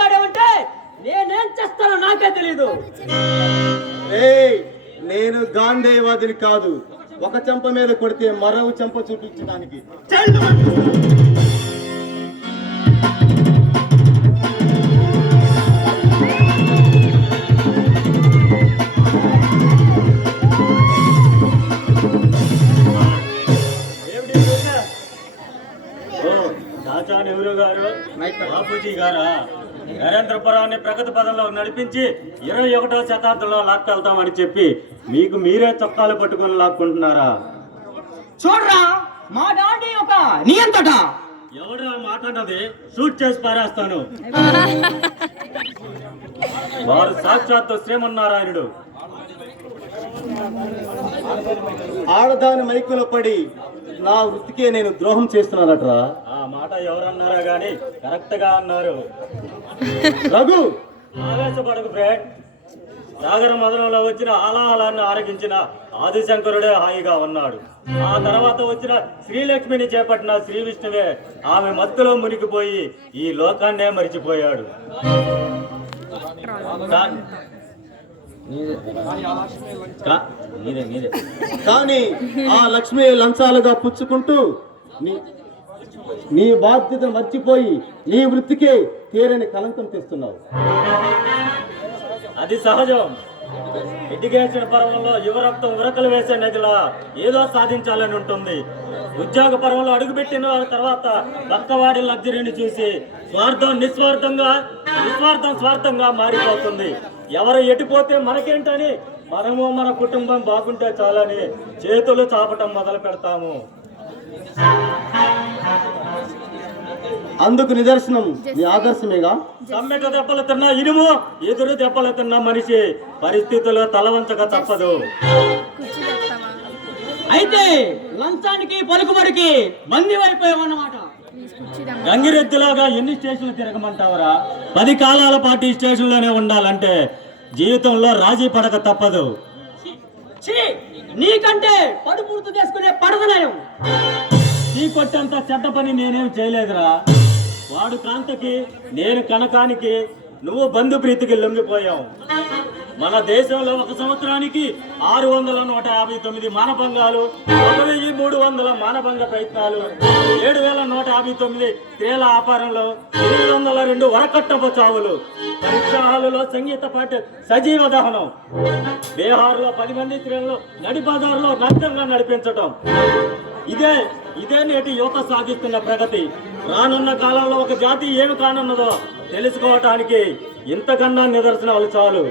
మాట్లాడావంటే నేనేం చేస్తానో నాకే తెలీదు. నేను గాంధేయవాదిని కాదు. ఒక చెంప మీద కొడితే మరో చెంప చూపించడానికి. నెహ్రూ గారు, బాపూజీ గారా నరేంద్రపురాన్ని ప్రగతి పదంలో నడిపించి 21వ శతాబ్దంలో లాక్కెళ్తామని చెప్పి మీకు మీరే చొక్కాలు పట్టుకొని లాక్కుంటున్నారా? చూడరా, మా డాడీ ఒక నియంతట. ఎవడా మాట్లాడది? షూట్ చేసి పారేస్తాను. వారు సాక్షాత్తు శ్రీమన్నారాయణుడు. ఆడదాని మైకులో పడి నా వృత్తికే నేను ద్రోహం చేస్తున్నానట్రా. ఆ మాట ఎవరన్నారా గాని కరెక్ట్ గా అన్నారు. రఘు, ఆవేశపడకు ఫ్రెండ్. సాగర మదనంలో వచ్చిన ఆలాహలాన్ని ఆరగించిన ఆదిశంకరుడే హాయిగా ఉన్నాడు. ఆ తర్వాత వచ్చిన శ్రీలక్ష్మిని చేపట్టిన శ్రీ విష్ణువే ఆమె మత్తులో మునిగిపోయి ఈ లోకాన్నే మరిచిపోయాడు. కానీ ఆ లక్ష్మి లంచాలుగా పుచ్చుకుంటూ నీ బాధ్యతను మర్చిపోయి నీ వృత్తికే తీరని కలంకం తెస్తున్నావు. అది సహజం. ఎడ్యుకేషన్ పర్వంలో యువరక్తం ఉరకలు వేసే నదిలా ఏదో సాధించాలని ఉంటుంది. ఉద్యోగ పర్వంలో అడుగుపెట్టిన తర్వాత పక్కవాడి లగ్జరీని చూసి నిస్వార్థం స్వార్థంగా మారిపోతుంది. ఎవరు ఎటుపోతే మనకేంటని, మనము మన కుటుంబం బాగుంటే చాలని చేతులు చాపటం మొదలు పెడతాము. అందుకు నిదర్శనం నీ ఆదర్శమేగా. సమ్మెట దెబ్బలు తిన్నా ఇనుము, ఎదురు దెబ్బలు తిన్న మనిషి పరిస్థితుల్లో తలవంచక తప్పదు. అయితే లంచానికి పలుకుబడికి బందీ అయిపోయామన్నమాట. గంగిరెద్దులాగా ఎన్ని స్టేషన్లు తిరగమంటావరా? 10 కాలాల పాటు ఈ స్టేషన్లోనే ఉండాలంటే జీవితంలో రాజీ పడక తప్పదు. నీకంటే పడు పూర్తి చేసుకునే పడదనయం. నీ కొట్టంత చెడ్డ పని నేనేం చేయలేదురా. వాడు కాంతకి, నేను కనకానికి, నువ్వు బంధు ప్రీతికి లొంగిపోయావు. మన దేశంలో ఒక సంవత్సరానికి 659 మానభంగాలు, 1300 మానభంగ ప్రయత్నాలు, 7159 స్త్రీల ఆపారంలో, 802 వరకట్టపు చావులు, పరీక్షా హాలులో సంగీత పాట సజీవ దహనం, బీహార్లో 10 మంది స్త్రీలను నడి బజార్లో నగ్నంగా నడిపించటం. ఇదే నేటి యువత సాగిస్తున్న ప్రగతి. రానున్న కాలంలో ఒక జాతి ఏమి కానున్నదో తెలుసుకోవటానికి ఇంతకన్నా నిదర్శనాలు చాలు.